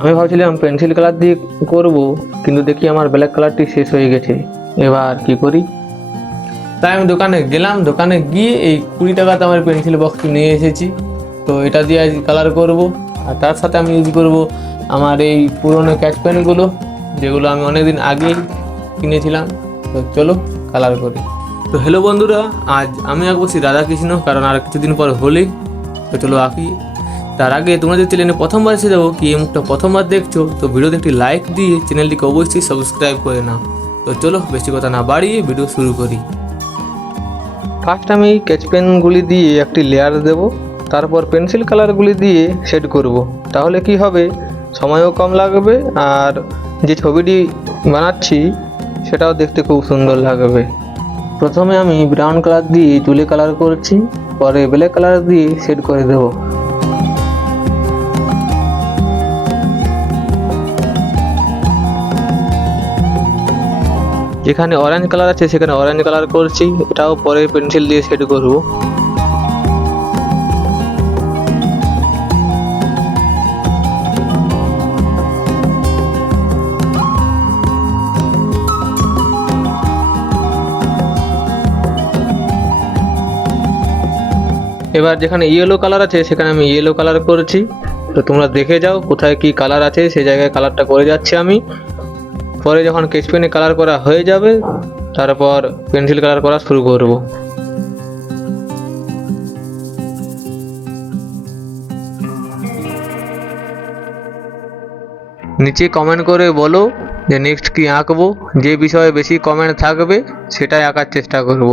আমি ভাবছিলাম pencil colour দিয়ে করব, কিন্তু দেখি আমার ব্ল্যাক কালারটি শেষ হয়ে গেছে। এবার কি করি? তাই আমি দোকানে গেলাম, দোকানে গিয়ে এই 20 টাকাতে আমার পেন্সিল বক্সটি নিয়ে এসেছি। তো এটা দিয়ে আজ কালার করব, আর তার সাথে আমি ইউজ করব আমার এই পুরনো স্কেচ পেনগুলো, যেগুলো আমি অনেকদিন আগেই কিনেছিলাম। তো চলো কালার করি। তো হ্যালো বন্ধুরা, আজ আমি আঁকবো শ্রী রাধাকৃষ্ণ, কারণ আর কিছুদিন পর হোলি। তো চলো আঁকি। তার আগে তোমরা যদি চ্যানেলে প্রথমবার এসে যাবো, কি এই মুখটা প্রথমবার দেখছো, তো ভিডিওতে একটি লাইক দিয়ে চ্যানেলটিকে অবশ্যই সাবস্ক্রাইব করে নাও। তো চলো বেশি কথা না বাড়িয়ে ভিডিও শুরু করি। ফার্স্ট আমি স্কেচ পেনগুলি দিয়ে একটি লেয়ার দেব, তারপর পেন্সিল কালারগুলি দিয়ে শেড করব। তাহলে কি হবে, সময়ও কম লাগবে আর যে ছবিটি বানাচ্ছি সেটাও দেখতে খুব সুন্দর লাগবে। প্রথমে আমি ব্রাউন কালার দিয়ে চুলে কালার করছি, পরে ব্ল্যাক কালার দিয়ে শেড করে দেব। যেখানে অরেঞ্জ কালার আছে সেখানে অরেঞ্জ কালার করছি, এটাও পরে পেন্সিল দিয়ে শেড করব। এবার যেখানে ইয়েলো কালার আছে সেখানে আমি ইয়েলো কালার করেছি। তো তোমরা দেখে যাও কোথায় কি কালার আছে, সেই জায়গায় কালারটা করে যাচ্ছি আমি। পরে যখন স্কেচ পেনে কালার করা হয়ে যাবে, তারপর পেন্সিল কালার করা শুরু করব। নিচে কমেন্ট করে বলো যে নেক্সট কি আঁকবো। যে বিষয়ে বেশি কমেন্ট থাকবে সেটাই আঁকার চেষ্টা করব।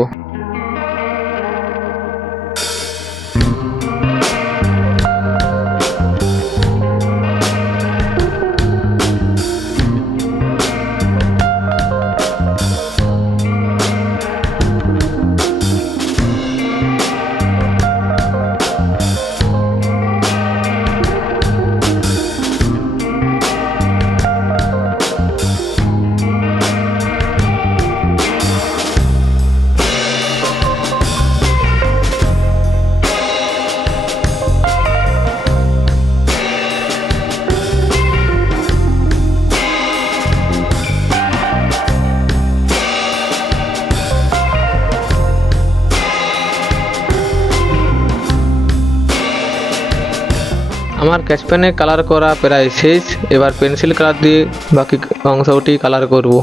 আমার স্কেচ পেনে কালার করা প্রায় শেষ। এবার পেন্সিল কালার দিয়ে বাকি অংশটি কালার করব।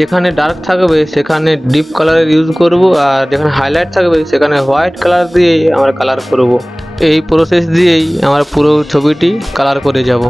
যেখানে ডার্ক থাকবে সেখানে ডিপ কালারের ইউজ করব, আর যেখানে হাইলাইট থাকবে সেখানে হোয়াইট কালার দিয়েই আমরা কালার করব। এই প্রসেস দিয়েই আমরা পুরো ছবিটি কালার করে যাব।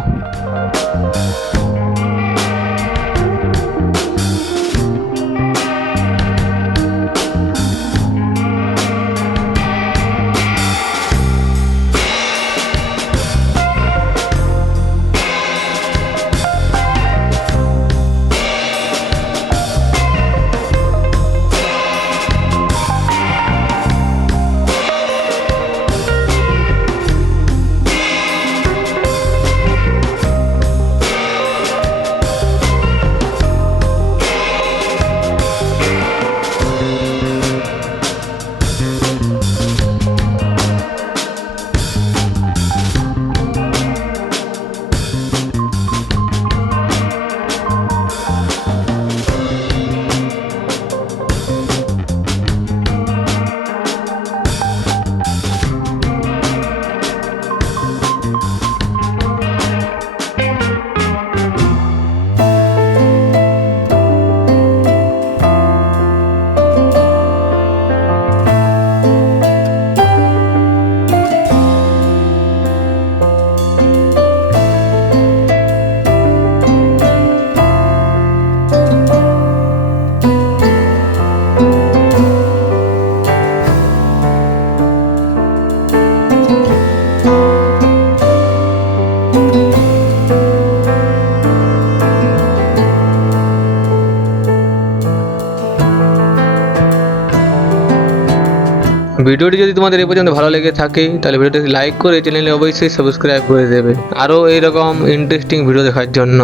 ভিডিওটি যদি তোমাদের এই পর্যন্ত ভালো লেগে থাকে তাহলে ভিডিওটি লাইক করে চ্যানেলে অবশ্যই সাবস্ক্রাইব করে দেবে আরও এইরকম ইন্টারেস্টিং ভিডিও দেখার জন্য।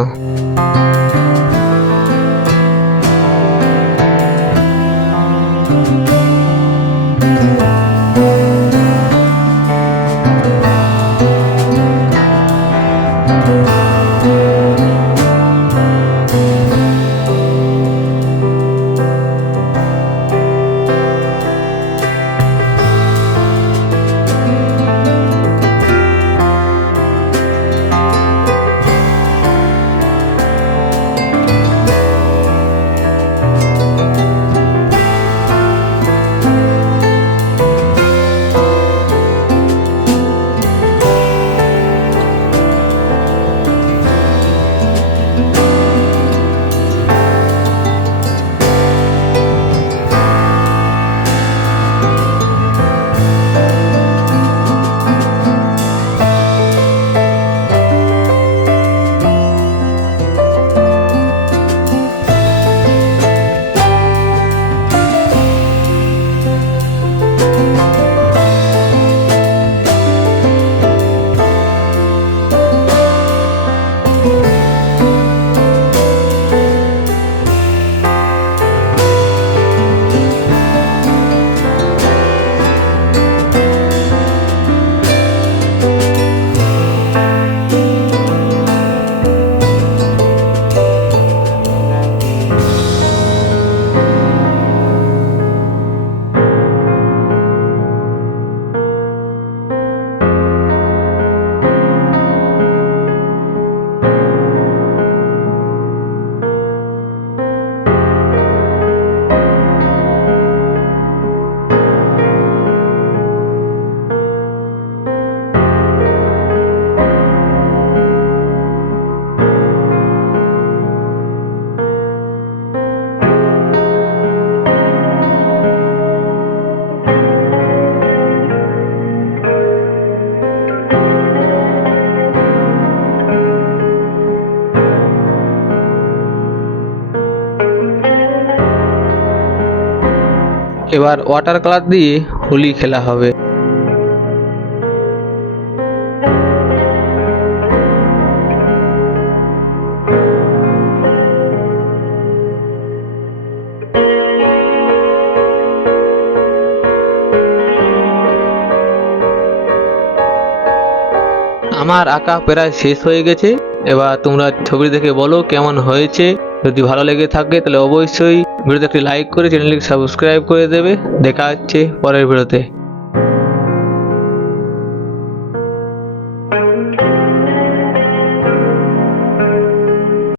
এবার ওয়াটার কালার দিয়ে হোলি খেলা হবে। আমার আঁকা প্রায় শেষ হয়ে গেছে। এবার তোমরা ছবি দেখে বলো কেমন হয়েছে। যদি ভালো লেগে থাকে তাহলে অবশ্যই ভিডিওতে একটি লাইক করে চ্যানেলটি সাবস্ক্রাইব করে দেবে। দেখা হচ্ছে পরের ভিডিওতে।